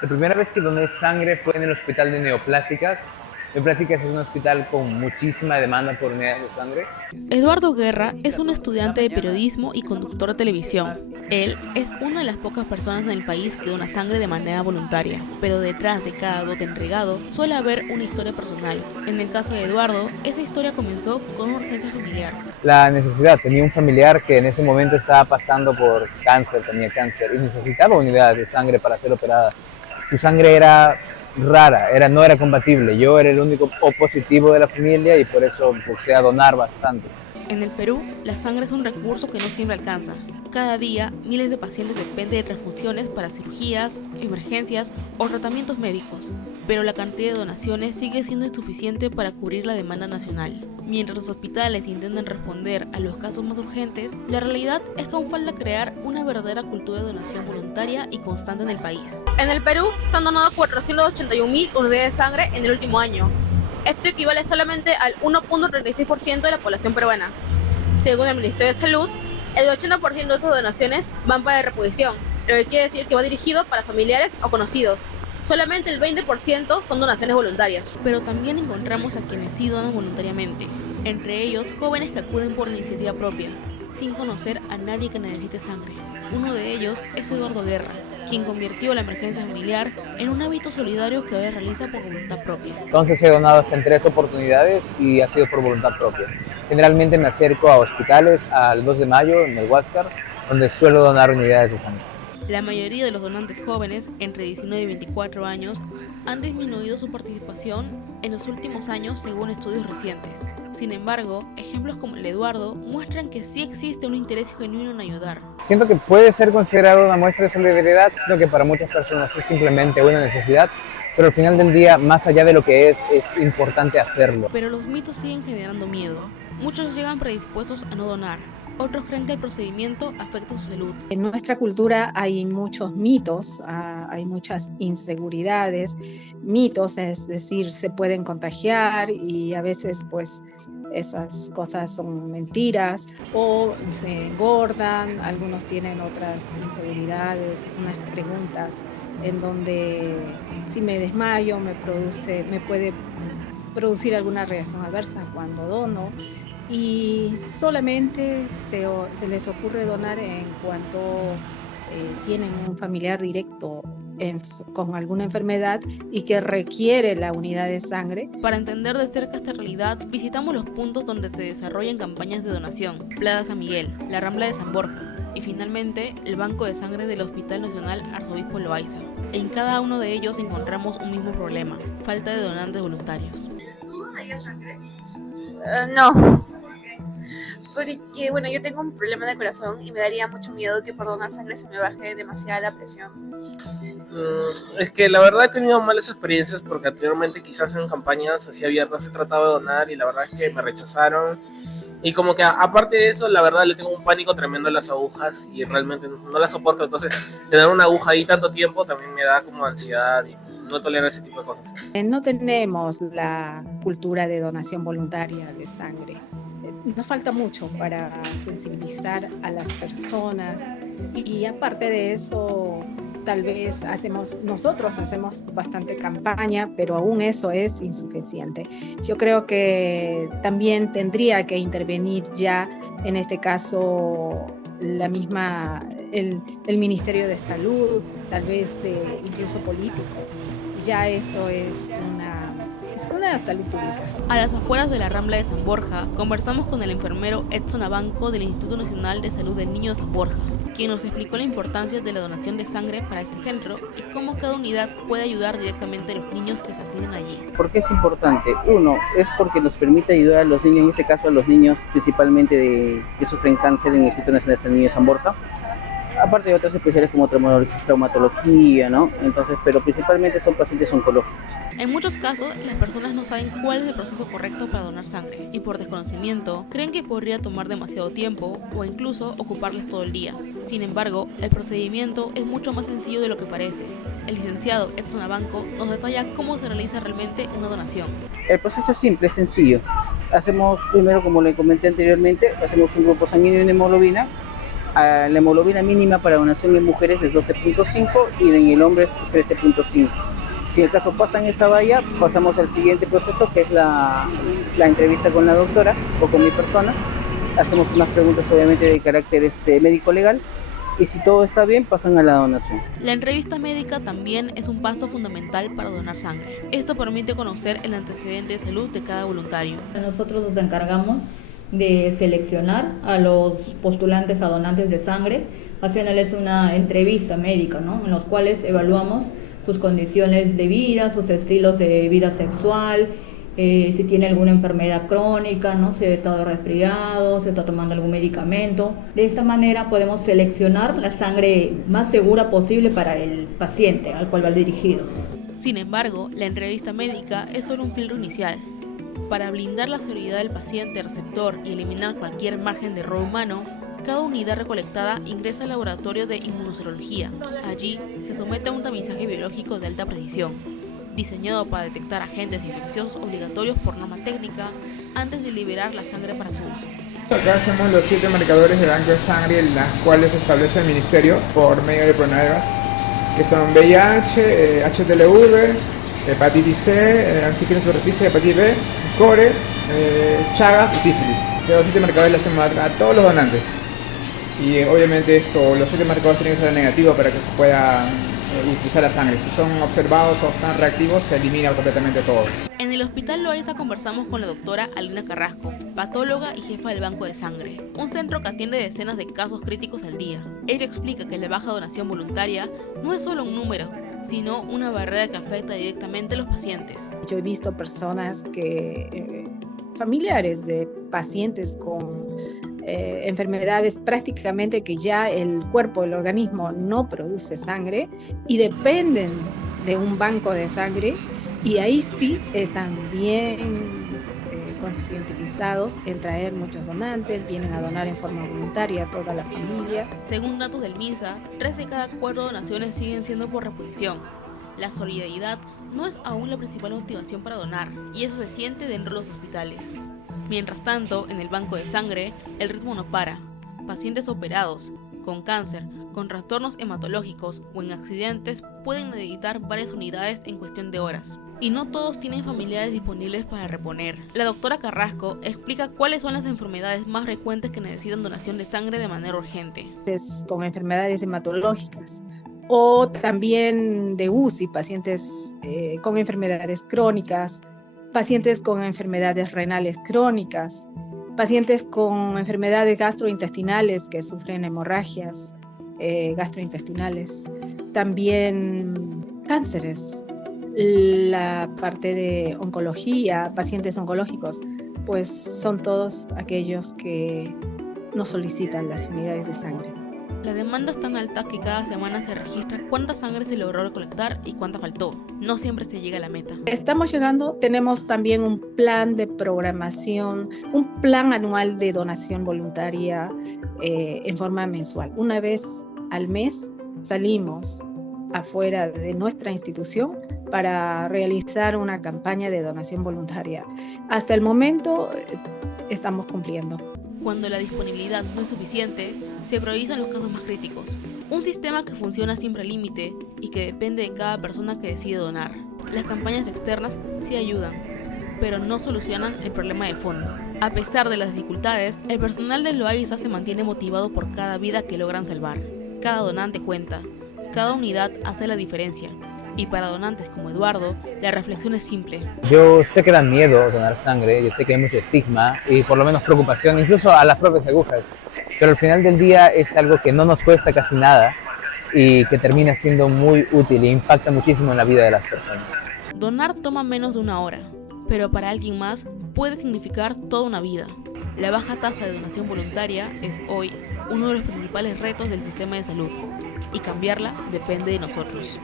La primera vez que doné sangre fue en el hospital de Neoplásicas. Neoplásicas es un hospital con muchísima demanda por unidades de sangre. Eduardo Guerra es un estudiante de periodismo y conductor de televisión. Él es una de las pocas personas en el país que dona sangre de manera voluntaria, pero detrás de cada dote entregado suele haber una historia personal. En el caso de Eduardo, esa historia comenzó con una urgencia familiar. La necesidad, tenía un familiar que en ese momento estaba pasando por cáncer, tenía cáncer y necesitaba unidades de sangre para ser operada. Su sangre era rara, no era compatible. Yo era el único O positivo de la familia y por eso empecé a donar bastante. En el Perú, la sangre es un recurso que no siempre alcanza. Cada día, miles de pacientes dependen de transfusiones para cirugías, emergencias o tratamientos médicos, pero la cantidad de donaciones sigue siendo insuficiente para cubrir la demanda nacional. Mientras los hospitales intentan responder a los casos más urgentes, la realidad es que aún falta crear una verdadera cultura de donación voluntaria y constante en el país. En el Perú se han donado 481.000 unidades de sangre en el último año. Esto equivale solamente al 1.36% de la población peruana. Según el Ministerio de Salud, el 80% de estas donaciones van para reposición, lo que quiere decir que va dirigido para familiares o conocidos. Solamente el 20% son donaciones voluntarias. Pero también encontramos a quienes sí donan voluntariamente, entre ellos jóvenes que acuden por iniciativa propia, sin conocer a nadie que necesite sangre. Uno de ellos es Eduardo Guerra, quien convirtió la emergencia familiar en un hábito solidario que ahora realiza por voluntad propia. Entonces he donado hasta en 3 oportunidades y ha sido por voluntad propia. Generalmente me acerco a hospitales al 2 de mayo en el Huáscar, donde suelo donar unidades de sangre. La mayoría de los donantes jóvenes, entre 19 y 24 años, han disminuido su participación en los últimos años según estudios recientes. Sin embargo, ejemplos como el de Eduardo muestran que sí existe un interés genuino en ayudar. Siento que puede ser considerado una muestra de solidaridad, sino que para muchas personas es simplemente una necesidad, pero al final del día, más allá de lo que es importante hacerlo. Pero los mitos siguen generando miedo. Muchos llegan predispuestos a no donar. Otros creen que el procedimiento afecta su salud. En nuestra cultura hay muchos mitos, hay muchas inseguridades, mitos, es decir, se pueden contagiar y a veces pues esas cosas son mentiras o se engordan, algunos tienen otras inseguridades, unas preguntas en donde si me desmayo me puede producir alguna reacción adversa cuando dono. Y solamente se les ocurre donar en cuanto tienen un familiar directo con alguna enfermedad y que requiere la unidad de sangre. Para entender de cerca esta realidad, visitamos los puntos donde se desarrollan campañas de donación: Plaza San Miguel, la Rambla de San Borja y finalmente el Banco de Sangre del Hospital Nacional Arzobispo Loaiza. En cada uno de ellos encontramos un mismo problema: falta de donantes voluntarios. ¿Tú donarías sangre? No. Porque, bueno, yo tengo un problema de corazón y me daría mucho miedo que por donar sangre se me baje demasiada la presión. Es que la verdad he tenido malas experiencias porque anteriormente quizás en campañas así abiertas he tratado de donar y la verdad es que me rechazaron. Y como que aparte de eso, la verdad le tengo un pánico tremendo a las agujas y realmente no las soporto. Entonces, tener una aguja ahí tanto tiempo también me da como ansiedad y no tolero ese tipo de cosas. No tenemos la cultura de donación voluntaria de sangre. Nos falta mucho para sensibilizar a las personas y aparte de eso, tal vez nosotros hacemos bastante campaña, pero aún eso es insuficiente. Yo creo que también tendría que intervenir ya, en este caso, el Ministerio de Salud, tal vez incluso político. Ya esto es una salud pública. A las afueras de la Rambla de San Borja, conversamos con el enfermero Edson Abanco del Instituto Nacional de Salud del Niño de San Borja, quien nos explicó la importancia de la donación de sangre para este centro y cómo cada unidad puede ayudar directamente a los niños que se atienden allí. ¿Por qué es importante? Uno, es porque nos permite ayudar a los niños, en este caso a los niños principalmente que sufren cáncer en el Instituto Nacional del Niño de San Borja, aparte de otras especiales como traumatología, ¿no? Entonces, pero principalmente son pacientes oncológicos. En muchos casos, las personas no saben cuál es el proceso correcto para donar sangre y por desconocimiento creen que podría tomar demasiado tiempo o incluso ocuparles todo el día. Sin embargo, el procedimiento es mucho más sencillo de lo que parece. El licenciado Edson Abanco nos detalla cómo se realiza realmente una donación. El proceso es simple, es sencillo. Hacemos primero, como le comenté anteriormente, hacemos un grupo sanguíneo de hemoglobina La hemoglobina mínima para donación en mujeres es 12.5 y en el hombre es 13.5. Si en el caso pasan esa valla, pasamos al siguiente proceso, que es la entrevista con la doctora o con mi persona. Hacemos unas preguntas obviamente de carácter médico-legal y si todo está bien, pasan a la donación. La entrevista médica también es un paso fundamental para donar sangre. Esto permite conocer el antecedente de salud de cada voluntario. Nosotros nos encargamos de seleccionar a los postulantes a donantes de sangre, haciéndoles una entrevista médica, ¿no? En los cuales evaluamos sus condiciones de vida, sus estilos de vida sexual, si tiene alguna enfermedad crónica, ¿no? Si ha estado resfriado, si está tomando algún medicamento. De esta manera podemos seleccionar la sangre más segura posible para el paciente al cual va dirigido. Sin embargo, la entrevista médica es solo un filtro inicial. Para blindar la seguridad del paciente receptor y eliminar cualquier margen de error humano, cada unidad recolectada ingresa al laboratorio de inmunoserología. Allí se somete a un tamizaje biológico de alta precisión, diseñado para detectar agentes infecciosos obligatorios por norma técnica antes de liberar la sangre para su uso. Acá hacemos los 7 marcadores de banco de sangre, las cuales establece el Ministerio por medio de pruebas, que son VIH, HTLV, hepatitis C, antígenos de superficie, hepatitis B, core, Chagas y sífilis. Los 7 marcadores los hacemos a todos los donantes. Y obviamente los 7 marcadores tienen que ser negativos para que se pueda utilizar la sangre. Si son observados o están reactivos, se elimina completamente todo. En el Hospital Loaiza conversamos con la doctora Alina Carrasco, patóloga y jefa del Banco de Sangre, un centro que atiende decenas de casos críticos al día. Ella explica que la baja donación voluntaria no es solo un número, sino una barrera que afecta directamente a los pacientes. Yo he visto personas familiares de pacientes con enfermedades prácticamente que ya el cuerpo, el organismo no produce sangre y dependen de un banco de sangre, y ahí sí están bien concientizados en traer muchos donantes, vienen a donar en forma voluntaria a toda la familia. Según datos del MINSA, 3 de cada 4 donaciones siguen siendo por reposición. La solidaridad no es aún la principal motivación para donar, y eso se siente dentro de los hospitales. Mientras tanto, en el banco de sangre, el ritmo no para. Pacientes operados, con cáncer, con trastornos hematológicos o en accidentes pueden necesitar varias unidades en cuestión de horas. Y no todos tienen familiares disponibles para reponer. La doctora Carrasco explica cuáles son las enfermedades más frecuentes que necesitan donación de sangre de manera urgente. Con enfermedades hematológicas o también de UCI, pacientes con enfermedades crónicas, pacientes con enfermedades renales crónicas, pacientes con enfermedades gastrointestinales que sufren hemorragias gastrointestinales, también cánceres, la parte de oncología, pacientes oncológicos, pues son todos aquellos que nos solicitan las unidades de sangre. La demanda es tan alta que cada semana se registra cuánta sangre se logró recolectar y cuánta faltó. No siempre se llega a la meta. Estamos llegando, tenemos también un plan de programación, un plan anual de donación voluntaria en forma mensual. Una vez al mes salimos afuera de nuestra institución para realizar una campaña de donación voluntaria. Hasta el momento estamos cumpliendo. Cuando la disponibilidad no es suficiente, se priorizan los casos más críticos. Un sistema que funciona siempre al límite y que depende de cada persona que decide donar. Las campañas externas sí ayudan, pero no solucionan el problema de fondo. A pesar de las dificultades, el personal de Loaiza se mantiene motivado por cada vida que logran salvar. Cada donante cuenta, cada unidad hace la diferencia. Y para donantes como Eduardo, la reflexión es simple. Yo sé que da miedo donar sangre, yo sé que hay mucho estigma y por lo menos preocupación, incluso a las propias agujas. Pero al final del día es algo que no nos cuesta casi nada y que termina siendo muy útil e impacta muchísimo en la vida de las personas. Donar toma menos de 1 hora, pero para alguien más puede significar toda una vida. La baja tasa de donación voluntaria es hoy uno de los principales retos del sistema de salud y cambiarla depende de nosotros.